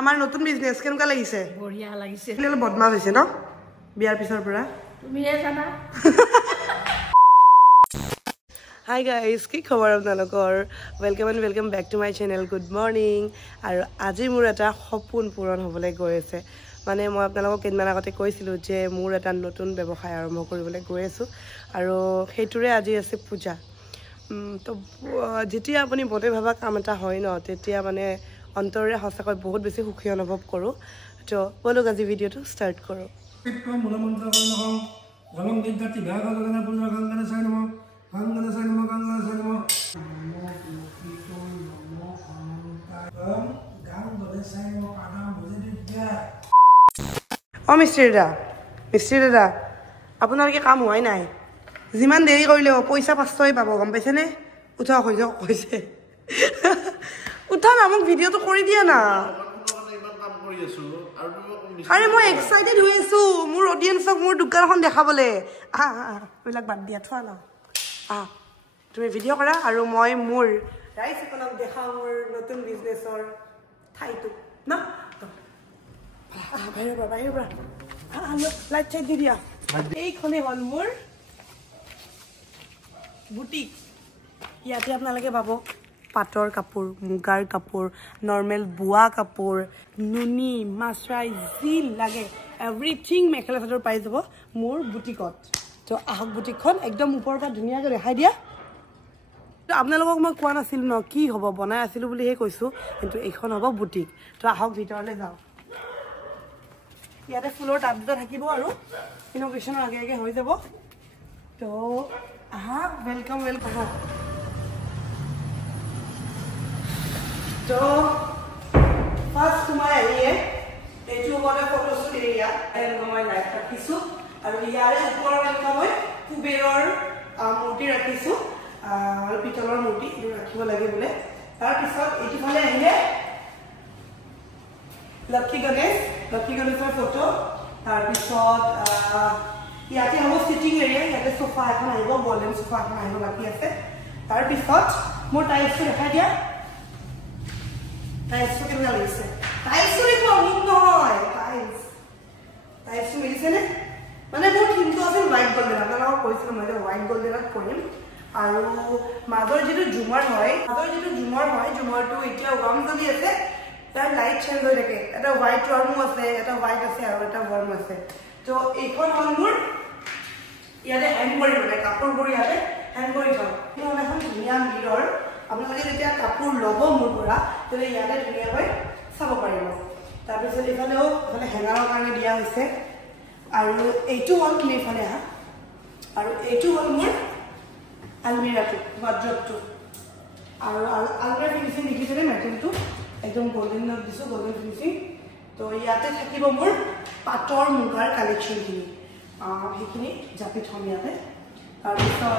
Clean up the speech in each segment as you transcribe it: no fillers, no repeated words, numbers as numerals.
আমাৰ নতুন বিজনেছ কেনেকুৱা লাগিছে বঢ়িয়া লাগিছে অলপ বদমাছ হৈছে ন বিয়াৰ পিছৰ পৰা তুমিহে জানা হাই গাইজ কি খবৰ আপোনালোকৰ welcome back to my channel good morning আৰু আজি মোৰ এটা সপোন পূৰণ হ'বলৈ গৈ আছে মানে মই আপোনালোকক কেইদিনমান আগতে কৈছিলোঁ যে মোৰ এটা নতুন ব্যৱসায় আৰম্ভ কৰিবলৈ গৈ আছোঁ আৰু সেইটোৰে আজি আছে পূজা তো যেতিয়া আপুনি মনে ভাবা কাম এটা হয় ন তেতিয়া মানে অন্তৰেৰে সঁচাকৈ বহুত বেছি সুখী অনুভৱ কৰোঁ তো বলক আজি ভিডিঅ'টো ষ্টাৰ্ট কৰোঁ অঁ মিস্ত্ৰী দাদা আপোনালোকে কাম হোৱাই নাই যিমান দেৰি কৰিলেও পইচা 500ই পাব গম পাইছেনে উঠক হৈ যাওক কৈছে উঠা না মোক ভিডিঅ'টো কৰি দিয়া না আৰে মই এক্সাইটেড হৈ আছো মোৰ অডিয়েন্সক মোৰ দোকানখন দেখাবলৈ এইবিলাক বাদ দিয়া থোৱা না তুমি ভিডিঅ' কৰা আৰু মই মোৰ ৰাইজসকলক দেখাওঁ মোৰ নতুন বিজনেছৰ ঠাইটো না বাহিৰৰ পৰা লাইট চাইট দি দিয়া এইখনেই হ'ল মোৰ বুটিক ইয়াতে আপোনালোকে পাব পাটৰ কাপোৰ মুগাৰ কাপোৰ নৰ্মেল বোৱা কাপোৰ নুনি মাছৰাই যি লাগে এভৰিথিং মেখেলা চাদৰ পাই যাব মোৰ বুটিকত তো আহক বুটিকখন একদম ওপৰৰ পৰা ধুনীয়াকৈ দেখাই দিয়া আপোনালোকক মই কোৱা নাছিলোঁ ন কি হ'ব বনাই আছিলোঁ বুলিহে কৈছোঁ কিন্তু এইখন হ'ব বুটিক তো আহক ভিতৰলৈ যাওঁ ইয়াতে ফুলৰ টাব দুটা থাকিব আৰু ইন'গ্ৰেশ্যনৰ আগে হৈ যাব তো আহা ৱেলকাম তো ফাৰ্ষ্ট তোমাৰ আহিয়ে এইটো হ'ব ফটোশ্বুট এৰিয়া মই লাইট ৰাখিছোঁ আৰু ইয়াৰে ওপৰত এনেকুৱা মই কুবেৰৰ মূৰ্তি ৰাখিছোঁ আৰু পিতলৰ মূৰ্তি এইটো ৰাখিব লাগে বোলে তাৰপিছত এইটোফালে আহিলে লক্ষী গণেশৰ ফটো তাৰপিছত ইয়াতে হ'ব চিটিং এৰিয়া ইয়াতে চোফা এখন আহিব গল্ডেন চোফা এখন আহিব বাকী আছে তাৰপিছত মোৰ টাইলছটো দেখাই দিয়া টাইলছটো কেনেকুৱা লাগিছে টাইলছটো দেখো অমুক নহয় টাইলছটো মিলিছেনে মানে মোৰ থিমটো আছিল হোৱাইট গল্ডেন আপোনালোকক কৈছিলোঁ মই যে হোৱাইট গল্ডেনত কৰিম আৰু মাজৰ যিটো ঝুমাৰ হয় ঝুমাৰটো এতিয়া ৱাৰ্ম চলি আছে তাৰ লাইট চেঞ্জ হৈ থাকে এটা হোৱাইট ৱাৰ্মো আছে এটা হোৱাইট আছে আৰু এটা ৱাৰ্ম আছে তো এইখন হ'ল মোৰ ইয়াতে হেং কৰি মানে কাপোৰবোৰ ইয়াতে হেং কৰি থওঁ এইখন এখন ধুনীয়া মিৰৰ আপোনালোকে যেতিয়া কাপোৰ ল'ব মোৰ পৰা তেতিয়া ইয়াতে ধুনীয়াকৈ চাব পাৰিব তাৰপিছত এইফালেও এইফালে হেঙাৰৰ কাৰণে দিয়া হৈছে আৰু এইটো হ'ল তুমি এইফালে আহা আৰু এইটো হ'ল মোৰ আলমিৰাটো ৱাৰ্ড্ৰবটো আৰু আলমিৰা ফিনিচিং দেখিছেনে মেটেৰিয়েলটো একদম গল্ডেনত দিছোঁ গল্ডেন ফিনিচিং তো ইয়াতে থাকিব মোৰ পাটৰ মুগাৰ কালেকশ্যনখিনি সেইখিনি জাপি থ'ম ইয়াতে তাৰপিছত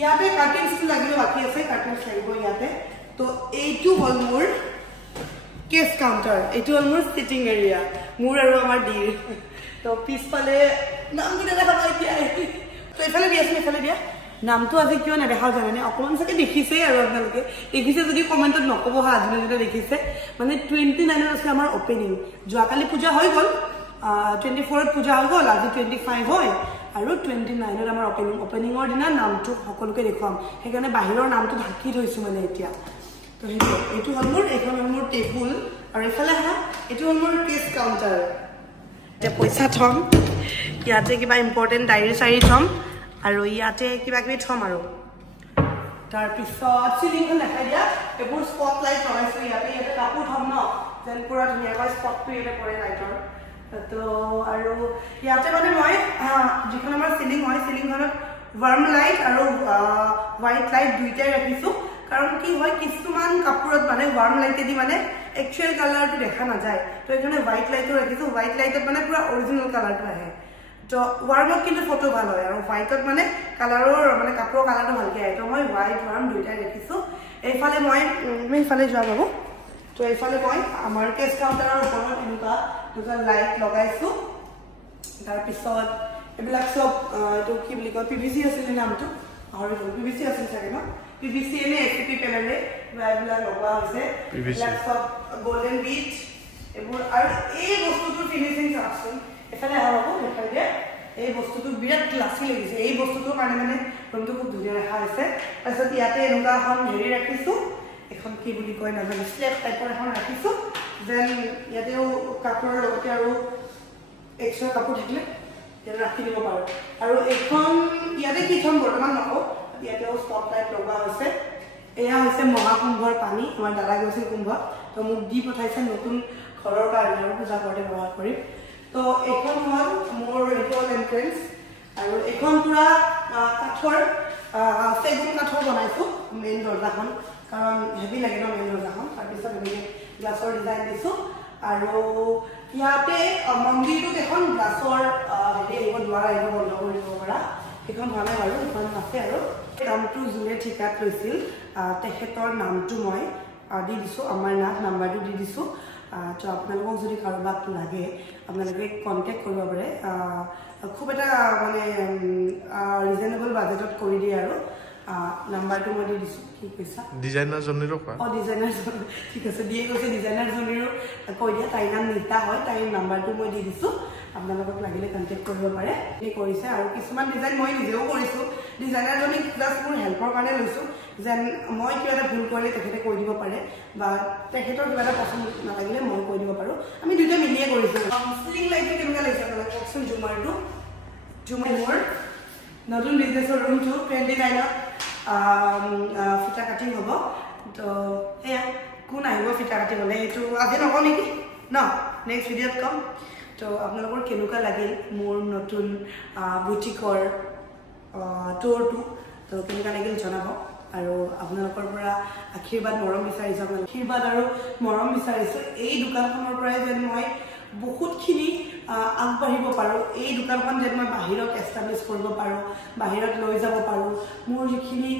ইয়াতে কাৰ্টেন্সটো লাগিব বাকী আছে কাৰ্টেন্স লাগিব ইয়াতে তো এইটো হ'ল মোৰ কেছ কাউণ্টাৰ এইটো হ'ল মোৰ চিটিং এৰিয়া মোৰ আৰু আমাৰ ডিৰ তো পিছফালে নামটো নেদেখাব এতিয়া তো এইফালে দিয়াচোন এইফালে দিয়া নামটো আজি কিয় নেদেখাও জানেনে অকণমান চাগে দেখিছেই আৰু আপোনালোকে দেখিছে যদি কমেণ্টত নক'ব হা আজিলৈকে দেখিছে মানে 29ত আছে আমাৰ অপেনিং যোৱাকালি পূজা হৈ গ'ল 24ত পূজা হৈ গ'ল আজি 25 হয় আৰু 29ত আমাৰ অপেনিঙৰ দিনা নামটো সকলোকে দেখুৱাম সেইকাৰণে বাহিৰৰ নামটো ঢাকি থৈছোঁ মানে এতিয়া তো সেইটো এইটো হ'ল মোৰ এইখন হ'ল মোৰ টেবুল আৰু এইফালে হা এইটো হ'ল মোৰ কেছ কাউণ্টাৰ এতিয়া পইচা থ'ম ইয়াতে কিবা ইম্পৰ্টেণ্ট ডায়েৰী চায়েৰী থ'ম আৰু ইয়াতে কিবা কিবি থ'ম আৰু তাৰপিছত চিলিংখন দেখাই দিয়া এইবোৰ স্পট লাইট লগাইছোঁ ইয়াতে কাপোৰ থ'ম ন যেন পূৰা ধুনীয়াকৈ স্পটটো ইয়াতে পৰে লাইটৰ তো আৰু ইয়াতে মানে মই যিখন আমাৰ চিলিং হয় চিলিংখনত ৱাৰ্ম লাইট আৰু হোৱাইট লাইট দুইটাই ৰাখিছোঁ কাৰণ কি হয় কিছুমান কাপোৰত মানে ৱাৰ্ম লাইটেদি মানে একচুৱেল কালাৰটো দেখা নাযায় তো এইকাৰণে হোৱাইট লাইটো ৰাখিছোঁ হোৱাইট লাইটত মানে পূৰা অৰিজিনেল কালাৰটো আহে তো ৱাৰ্মত কিন্তু ফটো ভাল হয় আৰু হোৱাইটত মানে কালাৰৰ মানে কাপোৰৰ কালাৰটো ভালকৈ আহে তো মই হোৱাইট ৱাৰ্ম দুইটাই ৰাখিছোঁ এইফালে মই এইফালে যোৱা পাব তো এইফালে মই আমাৰ কেছ কাউণ্টাৰৰ ওপৰত এনেকুৱা দুটা লাইট লগাইছোঁ তাৰপিছত এইবিলাক চব এইটো কি বুলি কয় PVC আছিলে নামটো পাহৰি গ'ল PVC আছিল চাগে ন PVC এনে SCP পেনেলে এইবিলাক লগোৱা হৈছে এইবিলাক চব গল্ডেন বিট আৰু এই বস্তুটোৰ ফিনিচিং চাওকচোন এফালে আহা বাবু এফালে এই বস্তুটো বিৰাট ক্লাছি লাগিছে এই বস্তুটোৰ কাৰণে মানে ৰুমটো খুব ধুনীয়া দেখা হৈছে তাৰপিছত ইয়াতে এনেকুৱা এখন হেৰি ৰাখিছোঁ এখন কি বুলি কয় নাজানো স্লেব টাইপৰ এখন ৰাখিছোঁ দেন ইয়াতেও কাপোৰৰ লগতে আৰু এক্সট্ৰা কাপোৰ থাকিলে ইয়াতে ৰাখি দিব পাৰোঁ আৰু এইখন ইয়াতে কি থ'ম বৰ্তমান নকওঁ ইয়াতেও স্পট লাইট লগোৱা হৈছে এয়া হৈছে মহাকুম্ভৰ পানী আমাৰ দাদা গৈছিল কুম্ভত তো মোক দি পঠাইছে নতুন ঘৰৰ কাৰণে আৰু পূজা কৰোঁতে ব্যৱহাৰ কৰিম তো এইখন হ'ল মোৰ এইটো হ'ল এণ্ট্ৰেঞ্চ আৰু এইখন পূৰা কাঠৰ চেগুন কাঠৰ বনাইছোঁ মেইন দৰ্জাখন কাৰণ হেভি লাগে ন মেইন দৰ্জাখন তাৰপিছত এনেকৈ গ্লাছৰ ডিজাইন দিছোঁ আৰু ইয়াতে মন্দিৰটোত এখন গ্লাছৰ হেৰি আহিব নোৱাৰা আহিব বন্ধ কৰি দিব পৰা সেইখন হোৱা নাই বাৰু সেইখন আছে আৰু নামটো যোনে ঠিকাত লৈছিল তেখেতৰ নামটো মই দি দিছোঁ আমাৰ নাম্বাৰটো দি দিছোঁ তো আপোনালোকক যদি কাৰোবাক লাগে আপোনালোকে কণ্টেক্ট কৰিব পাৰে খুব এটা মানে ৰিজনেবল বাজেটত কৰি দিয়ে আৰু নাম্বাৰটো মই দি দিছোঁ কি কৈছা ডিজাইনাৰজনীৰো ডিজাইনাৰজন ঠিক আছে দিয়ে কৈছে ডিজাইনাৰজনীৰো কৈ দিয়া তাইৰ নাম নীতা হয় তাইৰ নাম্বাৰটো মই দি দিছোঁ আপোনালোকক লাগিলে কণ্টেক্ট কৰিব পাৰে এই কৰিছে আৰু কিছুমান ডিজাইন মই নিজেও কৰিছোঁ ডিজাইনাৰজনীক জাষ্ট মোৰ হেল্পৰ কাৰণে লৈছোঁ যেন মই কিবা এটা ভুল কৰিলে তেখেতে কৈ দিব পাৰে বা তেখেতৰ কিবা এটা পচন্দ নালাগিলে মই কৈ দিব পাৰোঁ আমি দুইটা মিলিয়ে কৰিছোঁ চিলিং লাইটটো কেনেকুৱা লাগিছে আপোনালোকে কওকচোন ঝুমাৰটো ঝুমাৰ মোৰ নতুন বিজনেছৰ ৰুমটো 29ত ফিটা কাটিং হ'ব তো এয়া কোন আহিব ফিটা কাটিবলৈ এইটো আজি নকওঁ নেকি ন নেক্সট ভিডিঅ'ত ক'ম তো আপোনালোকৰ কেনেকুৱা লাগিল মোৰ নতুন বুটিকৰ ট'ৰটো তো কেনেকুৱা লাগিল জনাব আৰু আপোনালোকৰ পৰা আশীৰ্বাদ মৰম বিচাৰিছোঁ আশীৰ্বাদ আৰু মৰম বিচাৰিছোঁ এই দোকানখনৰ পৰাই যেন মই বহুতখিনি আগবাঢ়িব পাৰোঁ এই দোকানখন যেন মই বাহিৰত এষ্টাব্লিছ কৰিব পাৰোঁ বাহিৰত লৈ যাব পাৰোঁ মোৰ যিখিনি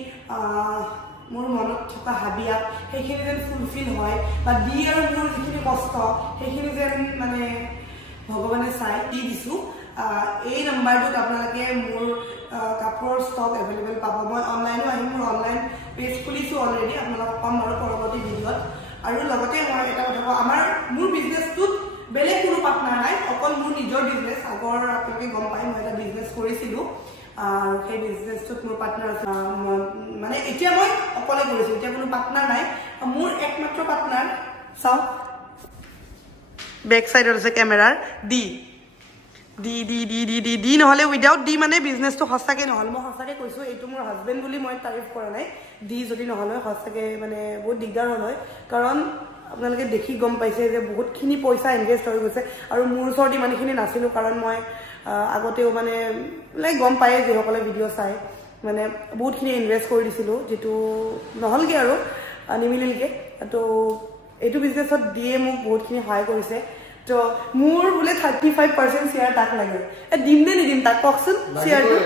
মোৰ মনত থকা হাবিয়াত সেইখিনি যেন ফুলফিল হয় বা দি আৰু মোৰ যিখিনি কষ্ট সেইখিনি যেন মানে ভগৱানে চাই দি দিছোঁ এই নাম্বাৰটোত আপোনালোকে মোৰ কাপোৰৰ ষ্টক এভেইলেবল পাব মই অনলাইনো আহিম মোৰ অনলাইন পেজ খুলিছোঁ অলৰেডি আপোনালোকক ক'ম আৰু পৰৱৰ্তী ভিডিঅ'ত আৰু লগতে মই এটা কথা কওঁ মোৰ বিজনেছটোত বেলেগ কোনো পাৰ্টনাৰ নাই অকল মোৰ নিজৰ বিজনেছ আগৰ আপোনালোকে গম পায় মই এটা বিজনেছ কৰিছিলোঁ আৰু সেই বিজনেছটোত মোৰ পাৰ্টনাৰ আছে মানে এতিয়া মই অকলে কৰিছোঁ এতিয়া কোনো পাৰ্টনাৰ নাই মোৰ একমাত্ৰ পাৰ্টনাৰ চাওক বেক চাইডত আছে কেমেৰাৰ দি নহ'লে উইদাউট দি মানে বিজনেছটো সঁচাকৈ নহ'ল মই সঁচাকৈ কৈছোঁ এইটো মোৰ হাজবেণ্ড বুলি মই তাৰিফ কৰা নাই দি যদি নহ'ল হয় সঁচাকৈ মানে বহুত দিগদাৰ হ'ল হয় কাৰণ আপোনালোকে দেখি গম পাইছে যে বহুতখিনি পইচা ইনভেষ্ট হৈ গৈছে আৰু মোৰ ওচৰত ইমানখিনি নাছিলোঁ কাৰণ মই আগতেও মানে লাইক গম পায়ে যিসকলে ভিডিঅ' চাই মানে বহুতখিনি ইনভেষ্ট কৰি দিছিলোঁ যিটো নহ'লগৈ আৰু নিমিলিলগৈ তো এইটো বিজনেছত দিয়ে মোক বহুতখিনি সহায় কৰিছে তো মোৰ বোলে 35% শ্বেয়াৰ তাক লাগে দিম নে নিদিম তাক কওকচোন শ্বেয়াৰটো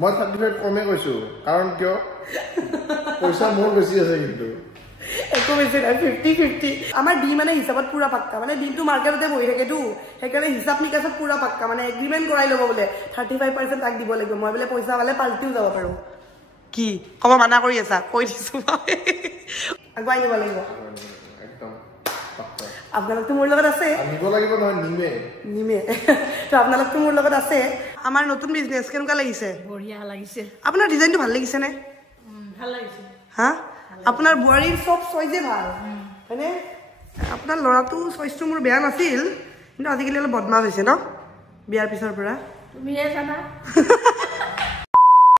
মই 35 কমে কৈছোঁ কাৰণ কিয় পইচা মোৰ বেছি আছে কিন্তু একো বেছি নাই 50-50 আমাৰ দি মানে হিচাপত পুৰা পাক্কা মানে দিনটো মাৰ্কেটতে বহি থাকেতো সেইকাৰণে হিচাপ নিকাচত পুৰা পাক্কা মানে এগ্ৰিমেণ্ট কৰাই ল'ব বোলে 35% তাক দিব লাগিব মই বোলে পইচা পালে পাল্টিও যাব পাৰোঁ কি ক'ব মানা কৰি আছা কৈ দিছোঁ আগুৱাই নিব লাগিব আপোনালোকতো মোৰ লগত আছে নিমে তো আপোনালোকতো মোৰ লগত আছে আমাৰ নতুন বিজনেছ কেনেকুৱা লাগিছে বঢ়িয়া লাগিছে আপোনাৰ ডিজাইনটো ভাল লাগিছেনে ভাল লাগিছে হা আপোনাৰ বোৱাৰীৰ চব চইজে ভাল হয়নে আপোনাৰ ল'ৰাটো চইচটো মোৰ বেয়া নাছিল কিন্তু আজিকালি অলপ বদমাছ হৈছে ন বিয়াৰ পিছৰ পৰা তুমিহে জানা